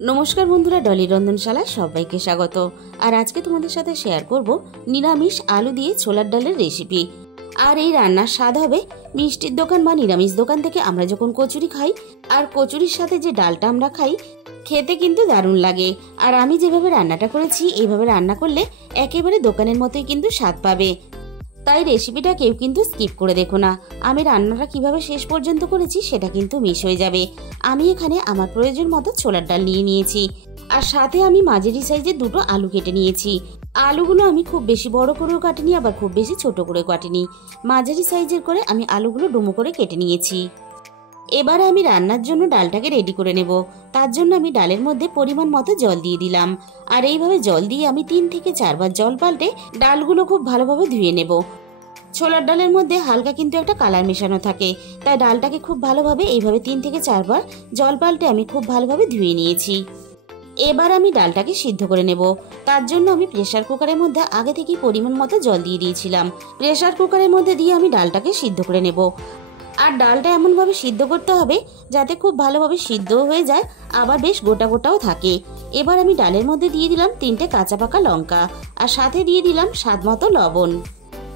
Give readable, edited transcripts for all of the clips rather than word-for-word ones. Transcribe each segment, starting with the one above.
नमस्कार बंधुरा डली रंधनशाला सबाइके स्वागत। और आज के तुम्हारे साथे शेयर करब निरामिष आलू दिए छोलार डालेर रेसिपि। और এই রান্নার স্বাদ হবে মিষ্টির দোকান বা নিরামিষ দোকান থেকে আমরা যখন কচুরি খাই আর কচুরির সাথে যে ডালটা আমরা খাই খেতে কিন্তু দারুণ লাগে। আর আমি যেভাবে রান্নাটা করেছি এইভাবে রান্না করলে একেবারে দোকানের মতোই কিন্তু স্বাদ পাবে। তাই রেসিপিটা কেউ কিন্তু স্কিপ করে দেখো না। আমি রান্নাটা কিভাবে শেষ পর্যন্ত করেছি সেটা কিন্তু মিস হয়ে যাবে। আমি এখানে আমার প্রয়োজন মতো ছোলার ডাল নিয়ে নিয়েছি আর সাথে আমি মাঝারি সাইজের দুটো আলু কেটে নিয়েছি। আলুগুলো আমি খুব বেশি বড় করেও কাটিনি আবার খুব বেশি ছোট করে কাটিনি, মাঝারি সাইজের করে আমি আলুগুলো ডুমো করে কেটে নিয়েছি। এবারে আমি রান্নার জন্য ডালটাকে রেডি করে নেব। তার জন্য আমি ডালের মধ্যে পরিমাণ মতো জল দিয়ে দিলাম আর এইভাবে জল দিয়ে আমি 3 থেকে 4 বার জল পাল্টে ডালগুলো খুব ভালোভাবে ধুয়ে নেব। ছোলার ডালের মধ্যে হালকা কিন্তু একটা কালার মেশানো থাকে, তাই ডালটাকে খুব ভালোভাবে এইভাবে 3 থেকে 4 বার জল পাল্টে আমি খুব ভালোভাবে ধুয়ে নিয়েছি। এবার আমি ডালটাকে সিদ্ধ করে নেব। তার জন্য আমি প্রেসার কুকারের মধ্যে আগে থেকেই পরিমাণ মতো জল দিয়ে দিয়েছিলাম। প্রেসার কুকারের মধ্যে দিয়ে আমি ডালটাকে সিদ্ধ করে নেব। আর ডালটা এমনভাবে সিদ্ধ করতে হবে যাতে খুব ভালোভাবে সিদ্ধ হয়ে যায় আবার বেশ গোটা গোটাও থাকে। এবার আমি ডালের মধ্যে দিয়ে দিলাম 3টে কাঁচা পাকা লঙ্কা আর সাথে দিয়ে দিলাম স্বাদ মতো লবণ।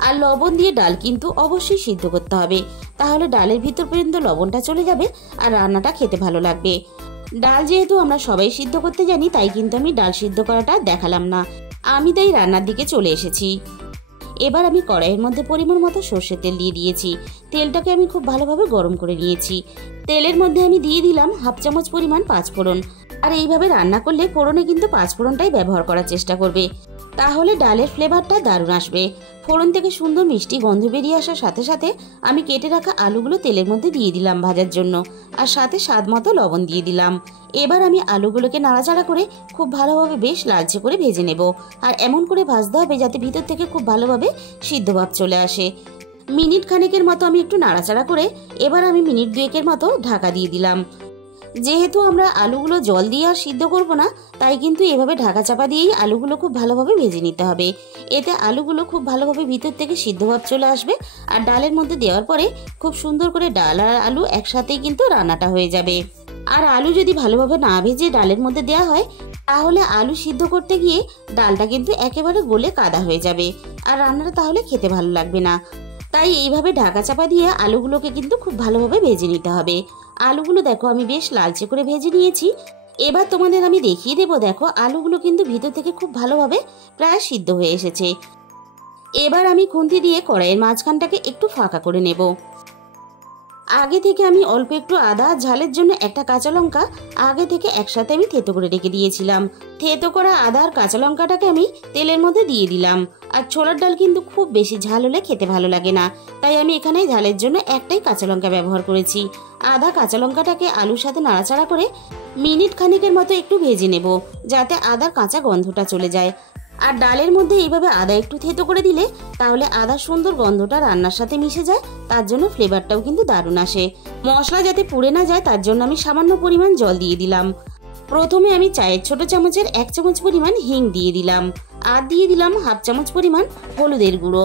আর লবণ দিয়ে ডাল কিন্তু অবশ্যই সিদ্ধ করতে হবে, তাহলে ডালের ভিতর পর্যন্ত লবণটা চলে যাবে আর রান্নাটা খেতে ভালো লাগবে। ডাল যেহেতু আমরা সবাই সিদ্ধ করতে জানি তাই কিন্তু আমি ডাল সিদ্ধ করাটা দেখালাম না, আমি তাই রান্নার দিকে চলে এসেছি। এবার আমি কড়াইয়ের মধ্যে পরিমাণ মতো সর্ষের তেল দিয়ে দিয়েছি। তেলটাকে আমি খুব ভালোভাবে গরম করে নিয়েছি। তেলের মধ্যে আমি দিয়ে দিলাম 1/2 চামচ পরিমাণ পাঁচফোড়ন। আর এইভাবে রান্না করলে ফোড়নে কিন্তু পাঁচফোড়নটাই ব্যবহার করার চেষ্টা করবে, তাহলে ডালের ফ্লেভারটা দারুণ আসবে। ফোড়ন থেকে সুন্দর মিষ্টি গন্ধ বেরিয়ে আসার সাথে সাথে আমি কেটে রাখা আলুগুলো তেলের মধ্যে দিয়ে দিলাম ভাজার জন্য আর সাথে স্বাদ মতো লবণ দিয়ে দিলাম। এবার আমি আলুগুলোকে নাড়াচাড়া করে খুব ভালোভাবে বেশ লালচে করে ভেজে নেব। আর এমন করে ভাজতে হবে যাতে ভিতর থেকে খুব ভালোভাবে সিদ্ধ ভাব চলে আসে। মিনিট খানেকের মতো আমি একটু নাড়াচাড়া করে এবার আমি মিনিট 2 মতো ঢাকা দিয়ে দিলাম। যেহেতু আমরা আলুগুলো জল দিয়ে আর সিদ্ধ করব না, তাই কিন্তু এভাবে ঢাকা চাপা দিয়েই আলুগুলো খুব ভালোভাবে ভেজে নিতে হবে। এতে আলুগুলো খুব ভালোভাবে ভিতর থেকে সিদ্ধ ভাব চলে আসবে আর ডালের মধ্যে দেওয়ার পরে খুব সুন্দর করে ডাল আর আলু একসাথেই কিন্তু রান্নাটা হয়ে যাবে। আর আলু যদি ভালোভাবে না ভেজে ডালের মধ্যে দেওয়া হয় তাহলে আলু সিদ্ধ করতে গিয়ে ডালটা কিন্তু একেবারে গলে কাদা হয়ে যাবে আর রান্নাটা তাহলে খেতে ভালো লাগবে না। তাই এইভাবে ঢাকা চাপা দিয়ে আলুগুলোকে কিন্তু খুব ভালোভাবে ভেজে নিতে হবে। আলুগুলো দেখো আমি বেশ লালচে করে ভেজে নিয়েছি। এবার তোমাদের আমি দেখিয়ে দেবো, দেখো আলুগুলো কিন্তু ভিতর থেকে খুব ভালোভাবে প্রায় সিদ্ধ হয়ে এসেছে। এবার আমি খুন্তি দিয়ে কড়াইয়ের মাঝখানটাকে একটু ফাঁকা করে নেব। আগে থেকে আমি অল্প একটু আদা ঝালের জন্য একটা কাঁচা লঙ্কা আগে থেকে একসাথে আমি থেতো করে রেখে দিয়েছিলাম। থেতো করা আদা আর কাঁচা লঙ্কাটাকে আমি তেলের মধ্যে দিয়ে দিলাম। আর ছোলার ডাল কিন্তু খুব বেশি ঝাল হলে খেতে ভালো লাগে না, তাই আমি এখানে ঝালের জন্য একটাই কাঁচা লঙ্কা ব্যবহার করেছি। আদা কাঁচা লঙ্কাটাকে আলুর সাথে নাড়াচাড়া করে মিনিট খানেকের মতো একটু ভেজে নেব যাতে আদার কাঁচা গন্ধটা চলে যায়। আর ডালের মধ্যে এইভাবে আদা একটু থেতো করে দিলে তাহলে আদার সুন্দর গন্ধটা রান্নার সাথে মিশে যায়, তার জন্য ফ্লেভারটাও কিন্তু দারুণ আসে। মশলা যাতে পুড়ে না যায় তার জন্য আমি সামান্য পরিমাণ জল দিয়ে দিলাম। প্রথমে আমি চায়ের ছোট চামচের 1 চামচ পরিমাণ হিং দিয়ে দিলাম আর দিয়ে দিলাম 1/2 চামচ পরিমাণ হলুদের গুঁড়ো।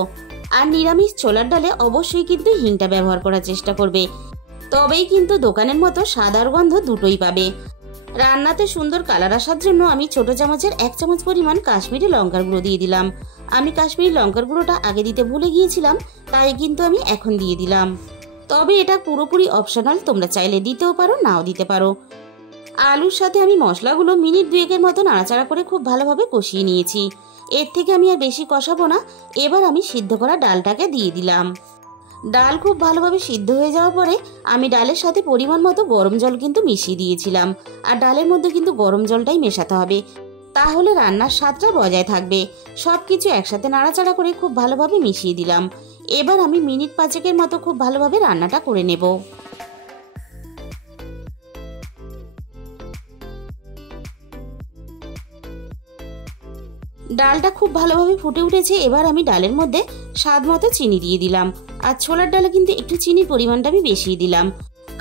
আর নিরামিষ ছোলার ডালে অবশ্যই কিন্তু হিংটা ব্যবহার করার চেষ্টা করবে, তবেই কিন্তু দোকানের মতো স্বাদ আর গন্ধ দুটোই পাবে। রান্নাতে সুন্দর কালার আসার জন্য আমি ছোট চামচের 1 চামচ পরিমাণ কাশ্মীরি লঙ্কার গুঁড়ো দিয়ে দিলাম। আমি কাশ্মীরি লঙ্কার গুঁড়োটা আগে দিতে ভুলে গিয়েছিলাম, তাই কিন্তু আমি এখন দিয়ে দিলাম। তবে এটা পুরোপুরি অপশনাল, তোমরা চাইলে দিতেও পারো নাও দিতে পারো। আলুর সাথে আমি মশলাগুলো মিনিট 2 মতো নাড়াচাড়া করে খুব ভালোভাবে কষিয়ে নিয়েছি। এর থেকে আমি আর বেশি কষাবো না। এবার আমি সিদ্ধ করা ডালটাকে দিয়ে দিলাম। ডাল খুব ভালোভাবে সিদ্ধ হয়ে যাওয়ার পরে আমি ডালের সাথে পরিমাণ মতো গরম জল কিন্তু মিশিয়ে দিয়েছিলাম। আর ডালের মধ্যে কিন্তু গরম জলটাই মেশাতে হবে, তাহলে রান্নার স্বাদটা বজায় থাকবে। সব কিছু একসাথে নাড়াচাড়া করে খুব ভালোভাবে মিশিয়ে দিলাম। এবার আমি মিনিট 5 মতো খুব ভালোভাবে রান্নাটা করে নেব। ডালটা খুব ভালোভাবে ফুটে উঠেছে। এবার আমি ডালের মধ্যে স্বাদ মতো চিনি দিয়ে দিলাম। আর ছোলার ডালে কিন্তু একটু চিনির পরিমাণটা আমি বেশি দিলাম,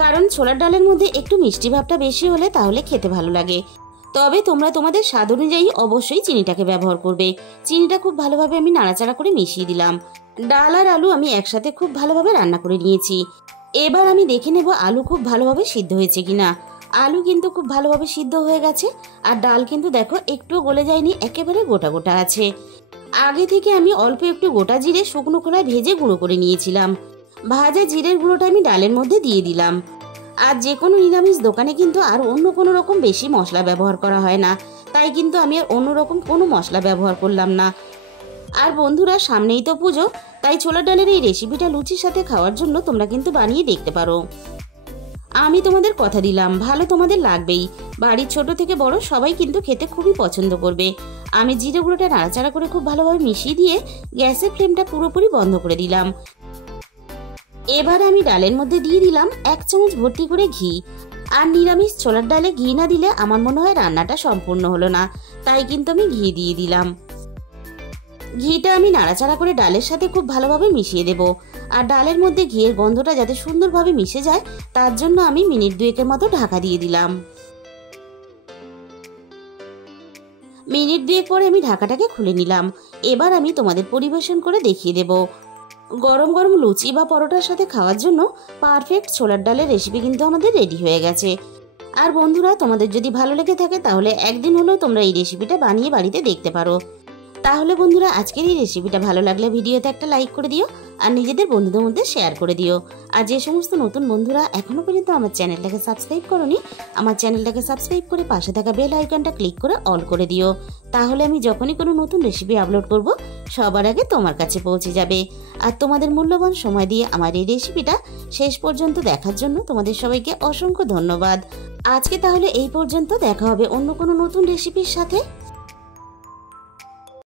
কারণ ছোলার ডালের মধ্যে একটু মিষ্টি ভাবটা বেশি হলে তাহলে খেতে ভালো লাগে। তবে তোমরা তোমাদের স্বাদ অনুযায়ী অবশ্যই চিনিটাকে ব্যবহার করবে। চিনিটা খুব ভালোভাবে আমি নাড়াচাড়া করে মিশিয়ে দিলাম। ডাল আর আলু আমি একসাথে খুব ভালোভাবে রান্না করে নিয়েছি। এবার আমি দেখে নেব আলু খুব ভালোভাবে সিদ্ধ হয়েছে কিনা। আলু কিন্তু খুব ভালোভাবে সিদ্ধ হয়ে গেছে, আর ডাল কিন্তু দেখো একটুও গলে যায়নি, একেবারে গোটা গোটা আছে। আগে থেকে আমি অল্প একটু গোটা জিরে শুকনো খোলায় ভেজে গুঁড়ো করে নিয়েছিলাম। ভাজা জিরের গুঁড়োটা আমি ডালের মধ্যে দিয়ে দিলাম। আর যে কোনো নিরামিষ দোকানে কিন্তু আর অন্য কোনো রকম বেশি মশলা ব্যবহার করা হয় না, তাই কিন্তু আমি আর অন্য রকম কোনো মশলা ব্যবহার করলাম না। আর বন্ধুরা, সামনেই তো পুজো, তাই ছোলার ডালের এই রেসিপিটা লুচির সাথে খাওয়ার জন্য তোমরা কিন্তু বানিয়ে দেখতে পারো। আমি তোমাদের কথা দিলাম, ভালো তোমাদের লাগবেই। বাড়ির ছোট থেকে বড় সবাই কিন্তু খেতে খুবই পছন্দ করবে। আমি জিরে গুঁড়োটা নাড়াচাড়া করে খুব ভালোভাবে মিশিয়ে দিয়ে গ্যাসের ফ্লেমটা পুরোপুরি বন্ধ করে দিলাম। এবার আমি ডালের মধ্যে দিয়ে দিলাম 1 চামচ ভর্তি করে ঘি। আর নিরামিষ ছোলার ডালে ঘি না দিলে আমার মনে হয় রান্নাটা সম্পূর্ণ হলো না, তাই কিন্তু আমি ঘি দিয়ে দিলাম। ঘিটা আমি নাড়াচাড়া করে ডালের সাথে খুব ভালোভাবে মিশিয়ে দেব। আর ডালের মধ্যে ঘিয়ের গন্ধটা যাতে সুন্দরভাবে মিশে যায়, তার জন্য আমি মিনিট 2 মতো ঢাকা দিয়ে দিলাম। মিনিট 2 পরে আমি ঢাকাটাকে খুলে নিলাম। এবার আমি তোমাদের পরিবেশন করে দেখিয়ে দেব। গরম গরম লুচি বা পরোটার সাথে খাওয়ার জন্য পারফেক্ট ছোলার ডালের রেসিপি কিন্তু আমাদের রেডি হয়ে গেছে। আর বন্ধুরা, তোমাদের যদি ভালো লেগে থাকে তাহলে একদিন হলেও তোমরা এই রেসিপিটা বানিয়ে বাড়িতে দেখতে পারো। তাহলে বন্ধুরা, আজকের এই রেসিপিটা ভালো লাগলে ভিডিওতে একটা লাইক করে দিও, আর নিজেদের বন্ধুদের মধ্যে শেয়ার করে দিও। আর যে সমস্ত নতুন বন্ধুরা এখনো পর্যন্ত আমার চ্যানেলটাকে সাবস্ক্রাইব করোনি, আমার চ্যানেলটাকে সাবস্ক্রাইব করে পাশে থাকা বেল আইকনটা ক্লিক করে অল করে দিও। তাহলে আমি যখনই কোনো নতুন রেসিপি আপলোড করব, সবার আগে তোমার কাছে পৌঁছে যাবে। আর তোমাদের মূল্যবান সময় দিয়ে আমার এই রেসিপিটা শেষ পর্যন্ত দেখার জন্য তোমাদের সবাইকে অসংখ্য ধন্যবাদ। আজকে তাহলে এই পর্যন্ত, দেখা হবে অন্য কোনো নতুন রেসিপির সাথে।